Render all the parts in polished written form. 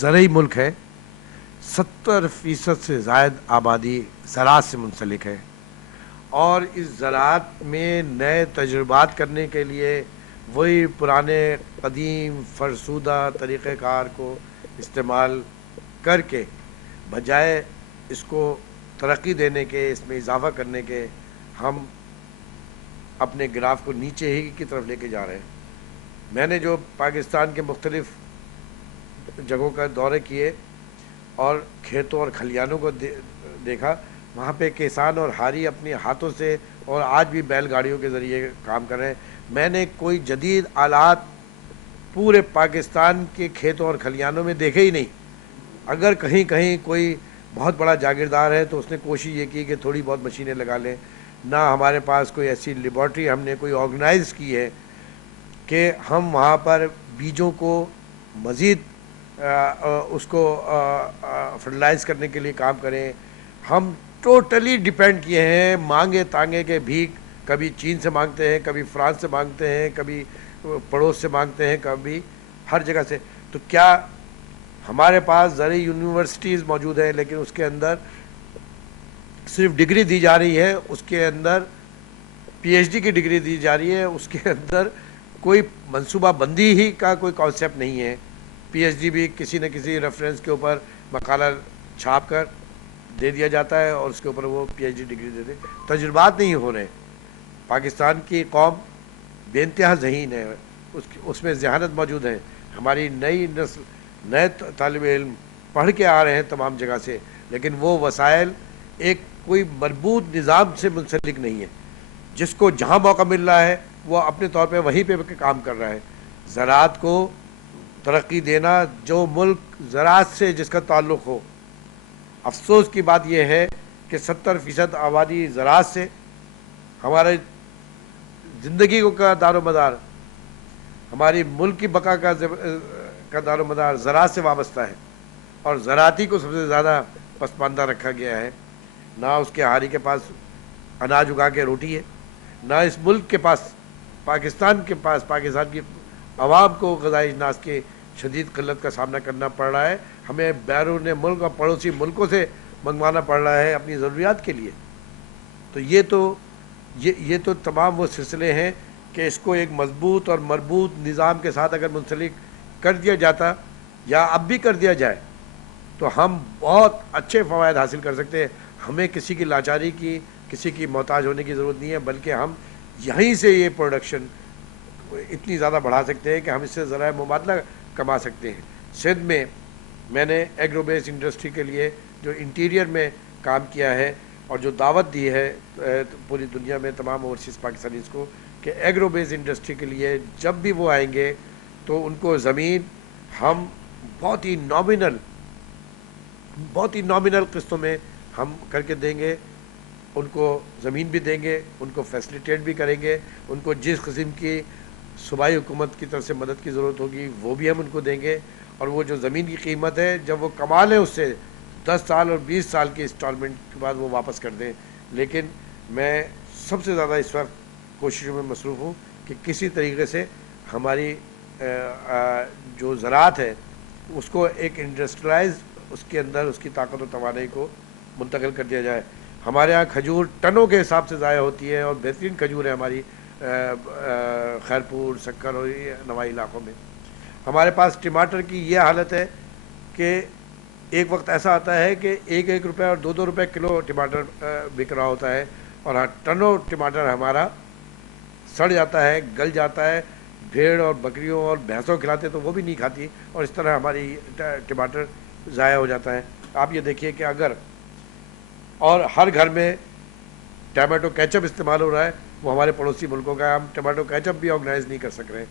زرعی ملک ہے. 70% سے زائد آبادی زراعت سے منسلک ہے، اور اس زراعت میں نئے تجربات کرنے کے لیے وہی پرانے قدیم فرسودہ طریقہ کار کو استعمال کر کے بجائے اس کو ترقی دینے کے، اس میں اضافہ کرنے کے، ہم اپنے گراف کو نیچے ہی کی طرف لے کے جا رہے ہیں. میں نے جو پاکستان کے مختلف جگہوں کا دورے کیے اور کھیتوں اور کھلیانوں کو دیکھا، وہاں پہ کسان اور ہاری اپنے ہاتھوں سے اور آج بھی بیل گاڑیوں کے ذریعے کام کر رہے ہیں. میں نے کوئی جدید آلات پورے پاکستان کے کھیتوں اور کھلیانوں میں دیکھے ہی نہیں. اگر کہیں کہیں کوئی بہت بڑا جاگیردار ہے تو اس نے کوشش یہ کی کہ تھوڑی بہت مشینیں لگا لیں. نہ ہمارے پاس کوئی ایسی لیبارٹری ہم نے کوئی آرگنائز کی ہے کہ ہم وہاں پر بیجوں کو مزید اس کو فرٹیلائز کرنے کے لیے کام کریں. ہم ٹوٹلی ڈیپینڈ کیے ہیں مانگے تانگے کے بھیک. کبھی چین سے مانگتے ہیں، کبھی فرانس سے مانگتے ہیں، کبھی پڑوس سے مانگتے ہیں، کبھی ہر جگہ سے. تو کیا ہمارے پاس زرعی یونیورسٹیز موجود ہیں لیکن اس کے اندر صرف ڈگری دی جا رہی ہے، اس کے اندر پی ایچ ڈی کی ڈگری دی جا رہی ہے، اس کے اندر کوئی منصوبہ بندی ہی کا کوئی کانسیپٹ نہیں ہے. پی ایچ ڈی بھی کسی نہ کسی ریفرنس کے اوپر مقالہ چھاپ کر دے دیا جاتا ہے اور اس کے اوپر وہ پی ایچ ڈی ڈگری دے دے. تجربات نہیں ہو رہے. پاکستان کی قوم بے انتہا ذہین ہے، اس میں ذہانت موجود ہے. ہماری نئی نسل، نئے طالب علم پڑھ کے آ رہے ہیں تمام جگہ سے، لیکن وہ وسائل ایک کوئی مربوط نظام سے منسلک نہیں ہے. جس کو جہاں موقع مل رہا ہے وہ اپنے طور پہ وہیں پہ کام کر رہا ہے. زراعت کو ترقی دینا، جو ملک زراعت سے جس کا تعلق ہو. افسوس کی بات یہ ہے کہ 70% آبادی زراعت سے، ہمارے زندگی کا دار و مدار، ہماری ملک کی بقا کا دار و مدار زراعت سے وابستہ ہے، اور زراعتی کو سب سے زیادہ پسماندہ رکھا گیا ہے. نہ اس کے ہاری کے پاس اناج اگا کے روٹی ہے، نہ اس ملک کے پاس، پاکستان کے پاس، پاکستان کی عوام کو غذائی اجناس کی شدید قلت کا سامنا کرنا پڑ رہا ہے. ہمیں بیرون ملک اور پڑوسی ملکوں سے منگوانا پڑ رہا ہے اپنی ضروریات کے لیے. تو یہ تو تمام وہ سلسلے ہیں کہ اس کو ایک مضبوط اور مربوط نظام کے ساتھ اگر منسلک کر دیا جاتا، یا اب بھی کر دیا جائے، تو ہم بہت اچھے فوائد حاصل کر سکتے ہیں. ہمیں کسی کی لاچاری کی، کسی کی محتاج ہونے کی ضرورت نہیں ہے، بلکہ ہم یہیں سے یہ پروڈکشن اتنی زیادہ بڑھا سکتے ہیں کہ ہم اس سے ذرائع مبادلہ کما سکتے ہیں. سندھ میں نے ایگرو بیس انڈسٹری کے لیے جو انٹیریئر میں کام کیا ہے اور جو دعوت دی ہے پوری دنیا میں تمام اوورسیز پاکستانیز کو کہ ایگرو بیس انڈسٹری کے لیے جب بھی وہ آئیں گے تو ان کو زمین ہم بہت ہی نامنل قسطوں میں ہم کر کے دیں گے. ان کو زمین بھی دیں گے، ان کو فیسلیٹیٹ بھی کریں گے، ان کو جس قسم کی صوبائی حکومت کی طرف سے مدد کی ضرورت ہوگی وہ بھی ہم ان کو دیں گے. اور وہ جو زمین کی قیمت ہے جب وہ کما لیں اس سے 10 سال اور 20 سال کی انسٹالمنٹ کے بعد وہ واپس کر دیں. لیکن میں سب سے زیادہ اس وقت کوششوں میں مصروف ہوں کہ کسی طریقے سے ہماری جو زراعت ہے اس کو ایک انڈسٹریلائز، اس کے اندر اس کی طاقت و توانائی کو منتقل کر دیا جائے. ہمارے ہاں کھجور ٹنوں کے حساب سے ضائع ہوتی ہے، اور بہترین کھجور ہے ہماری خیرپور، سکر اور نوائی علاقوں میں. ہمارے پاس ٹماٹر کی یہ حالت ہے کہ ایک وقت ایسا آتا ہے کہ 1 روپے اور 2 روپے کلو ٹماٹر بک رہا ہوتا ہے، اور ٹنوں ٹماٹر ہمارا سڑ جاتا ہے، گل جاتا ہے. بھیڑ اور بکریوں اور بھینسوں کھلاتے تو وہ بھی نہیں کھاتی، اور اس طرح ہماری ٹماٹر ضائع ہو جاتا ہے. آپ یہ دیکھیے کہ اگر اور ہر گھر میں ٹمیٹو کیچپ استعمال ہو رہا ہے، وہ ہمارے پڑوسی ملکوں کا ہے. ہم ٹمیٹو کیچپ بھی آرگنائز نہیں کر سک رہے.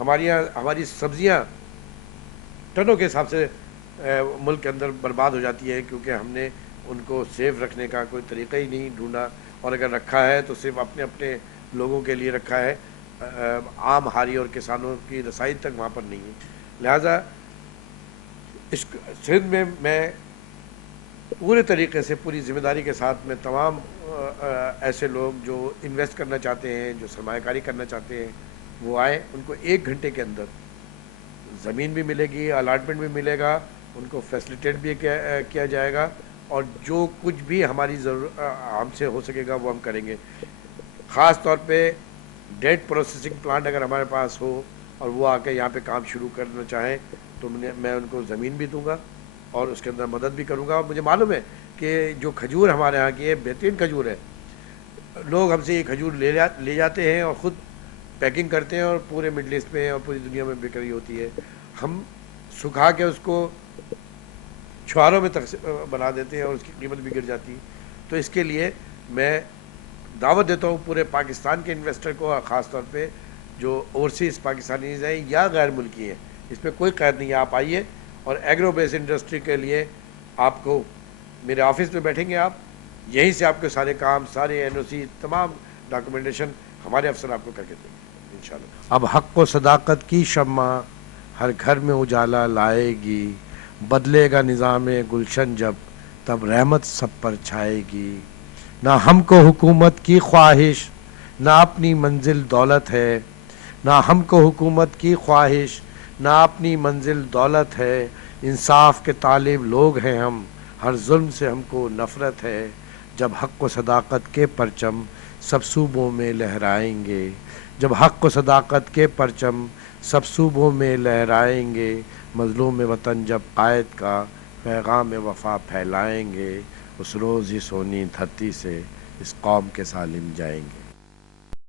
ہماری سبزیاں ٹنوں کے حساب سے ملک کے اندر برباد ہو جاتی ہے کیونکہ ہم نے ان کو سیف رکھنے کا کوئی طریقہ ہی نہیں ڈھونڈا، اور اگر رکھا ہے تو صرف اپنے لوگوں کے لیے رکھا ہے، عام ہاری اور کسانوں کی رسائی تک وہاں پر نہیں ہے. لہٰذا اس سندھ میں پورے طریقے سے پوری ذمہ داری کے ساتھ میں تمام ایسے لوگ جو انویسٹ کرنا چاہتے ہیں، جو سرمایہ کاری کرنا چاہتے ہیں، وہ آئیں. ان کو 1 گھنٹے کے اندر زمین بھی ملے گی، الاٹمنٹ بھی ملے گا، ان کو فیسلیٹیٹ بھی کیا جائے گا، اور جو کچھ بھی ہماری ضرورت ہم سے ہو سکے گا وہ ہم کریں گے. خاص طور پہ ڈیٹ پروسیسنگ پلانٹ اگر ہمارے پاس ہو اور وہ آ کے یہاں پہ کام شروع کرنا چاہیں تو میں ان کو زمین بھی دوں گا اور اس کے اندر مدد بھی کروں گا. اور مجھے معلوم ہے کہ جو کھجور ہمارے یہاں کی ہے بہترین کھجور ہے. لوگ ہم سے یہ کھجور لے جاتے ہیں اور خود پیکنگ کرتے ہیں اور پورے مڈل ایسٹ میں اور پوری دنیا میں بک رہی ہوتی ہے. ہم سکھا کے اس کو چھواروں میں بنا دیتے ہیں اور اس کی قیمت بھی گر جاتی ہے. تو اس کے لیے میں دعوت دیتا ہوں پورے پاکستان کے انویسٹر کو، اور خاص طور پہ جو اوورسیز پاکستانیز ہیں یا غیر ملکی ہیں، اس میں کوئی قید نہیں ہے. آپ آئیے اور ایگرو بیس انڈسٹری کے لیے آپ کو میرے آفس میں بیٹھیں گے، آپ یہیں سے آپ کے سارے کام، سارے این او سی، تمام ڈاکومنٹیشن ہمارے افسر آپ کو کر کے دیں گے انشاءاللہ. اب حق و صداقت کی شمع ہر گھر میں اجالا لائے گی، بدلے گا نظام گلشن جب تب رحمت سب پر چھائے گی. نہ ہم کو حکومت کی خواہش نہ اپنی منزل دولت ہے، نہ ہم کو حکومت کی خواہش نہ اپنی منزل دولت ہے. انصاف کے طالب لوگ ہیں ہم، ہر ظلم سے ہم کو نفرت ہے. جب حق و صداقت کے پرچم سب صوبوں میں لہرائیں گے، جب حق و صداقت کے پرچم سب صوبوں میں لہرائیں گے، مظلوم وطن جب قائد کا پیغام وفا پھیلائیں گے، اس روز ہی سونی دھرتی سے اس قوم کے سالم جائیں گے.